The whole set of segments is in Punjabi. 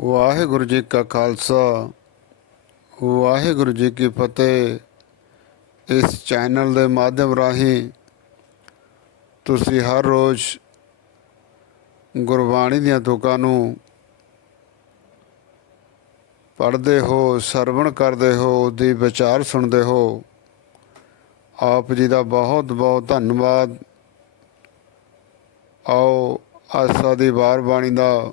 ਵਾਹਿਗੁਰੂ ਜੀ ਕਾ ਖਾਲਸਾ, ਵਾਹਿਗੁਰੂ ਜੀ ਕੀ ਫਤਿਹ। ਇਸ ਚੈਨਲ ਦੇ ਮਾਧਿਅਮ ਰਾਹੀਂ ਤੁਸੀਂ ਹਰ ਰੋਜ਼ ਗੁਰਬਾਣੀ ਦੀਆਂ ਤੁਕਾਂ ਨੂੰ ਪੜ੍ਹਦੇ ਹੋ, ਸਰਵਣ ਕਰਦੇ ਹੋ ਉਹਦੀ ਵਿਚਾਰ ਸੁਣਦੇ ਹੋ। ਆਪ ਜੀ ਦਾ ਬਹੁਤ ਬਹੁਤ ਧੰਨਵਾਦ। ਆਓ ਆਸਾ ਦੀ ਵਾਰ ਬਾਣੀ ਦਾ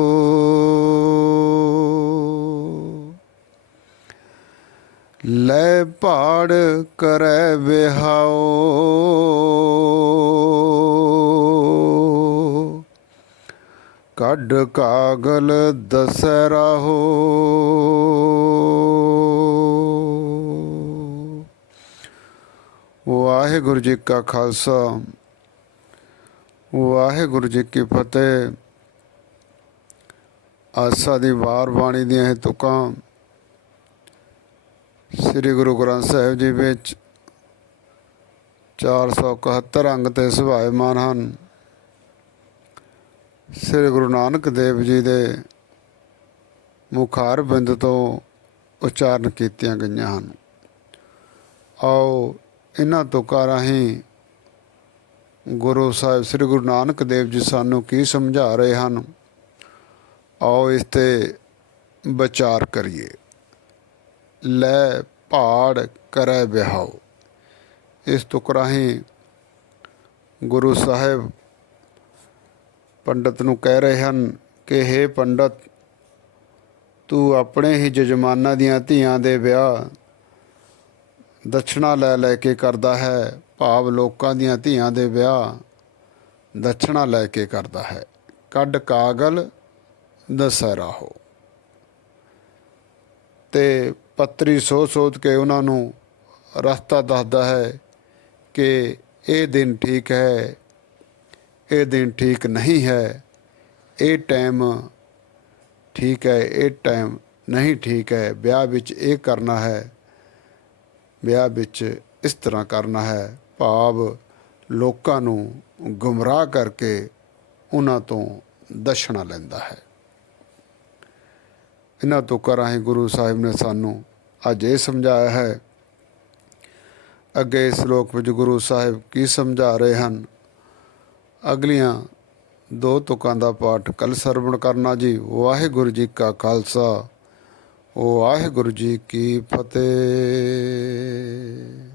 ਲੈ ਪਹਾੜ ਕਰੈ ਵਿਹਾਓ ਕੱਢ ਕਾਗਲ ਦਸਹਿਰਾ ਹੋ ਵਾਹਿਗੁਰੂ ਜੀ ਕਾ ਖਾਲਸਾ, ਵਾਹਿਗੁਰੂ ਜੀ ਕੀ ਫਤਿਹ। ਆਸਾ ਦੀ ਵਾਰ ਬਾਣੀ ਦੀਆਂ ਇਹ ਤੁਕਾਂ ਸ੍ਰੀ ਗੁਰੂ ਗ੍ਰੰਥ ਸਾਹਿਬ ਜੀ ਵਿੱਚ 471 ਅੰਗ ਤੇ ਸੁਭਾਇਮਾਨ ਹਨ। ਸ੍ਰੀ ਗੁਰੂ ਨਾਨਕ ਦੇਵ ਜੀ ਦੇ ਮੁਖਾਰ ਬਿੰਦ ਤੋਂ ਉਚਾਰਨ ਕੀਤੀਆਂ ਗਈਆਂ ਹਨ। ਆਓ ਇਹਨਾਂ ਤੁਕਾਂ ਰਾਹੀਂ ਗੁਰੂ ਸਾਹਿਬ ਸ੍ਰੀ ਗੁਰੂ ਨਾਨਕ ਦੇਵ ਜੀ ਸਾਨੂੰ ਕੀ ਸਮਝਾ ਰਹੇ ਹਨ, ਆਓ ਇਸ ਤੇ ਵਿਚਾਰ ਕਰੀਏ। ਲੈ ਪਹਾੜ ਕਰੈ ਬਿਹਾਓ ਇਸ ਤੁਕ ਰਾਹੀਂ ਗੁਰੂ ਸਾਹਿਬ ਪੰਡਤ ਨੂੰ ਕਹਿ ਰਹੇ ਹਨ ਕਿ हे ਪੰਡਤ, ਤੂੰ ਆਪਣੇ ਹੀ ਜਜਮਾਨਾਂ ਦੀਆਂ ਧੀਆਂ ਦੇ ਵਿਆਹ ਦਛਣਾ ਲੈ ਲੈ ਕੇ ਕਰਦਾ ਹੈ, ਭਾਵ ਲੋਕਾਂ ਦੀਆਂ ਧੀਆਂ ਦੇ ਵਿਆਹ ਦਛਣਾ ਲੈ ਕੇ ਕਰਦਾ ਹੈ। ਕੱਢ ਕਾਗਲ ਦਸਹਿਰਾ ਹੋ। ਤੇ ਪੱਤਰੀ ਸੋਧ ਸੋਧ ਕੇ ਉਹਨਾਂ ਨੂੰ ਰਸਤਾ ਦੱਸਦਾ ਹੈ ਕਿ ਇਹ ਦਿਨ ਠੀਕ ਹੈ, ਇਹ ਦਿਨ ਠੀਕ ਨਹੀਂ ਹੈ, ਇਹ ਟਾਈਮ ਠੀਕ ਹੈ, ਇਹ ਟਾਈਮ ਨਹੀਂ ਠੀਕ ਹੈ, ਵਿਆਹ ਵਿੱਚ ਇਹ ਕਰਨਾ ਹੈ, ਵਿਆਹ ਵਿੱਚ ਇਸ ਤਰ੍ਹਾਂ ਕਰਨਾ ਹੈ। ਭਾਵ ਲੋਕਾਂ ਨੂੰ ਗੁੰਮਰਾਹ ਕਰਕੇ ਉਹਨਾਂ ਤੋਂ ਦਸ਼ਣਾ ਲੈਂਦਾ ਹੈ। ਇਹਨਾਂ ਤੋਂ ਤੁਕਾਂ ਰਾਹੀਂ ਗੁਰੂ ਸਾਹਿਬ ਨੇ ਸਾਨੂੰ ਅੱਜ ਇਹ ਸਮਝਾਇਆ ਹੈ। ਅੱਗੇ ਸ਼ਲੋਕ ਵਿੱਚ ਗੁਰੂ ਸਾਹਿਬ ਕੀ ਸਮਝਾ ਰਹੇ ਹਨ? ਅਗਲੀਆਂ ਦੋ ਤੁਕਾਂ ਦਾ ਪਾਠ ਕੱਲ ਸਰਵਣ ਕਰਨਾ ਜੀ। ਵਾਹਿਗੁਰੂ ਜੀ ਕਾ ਖਾਲਸਾ। ਵਾਹਿਗੁਰੂ ਜੀ ਕੀ ਫਤਿਹ।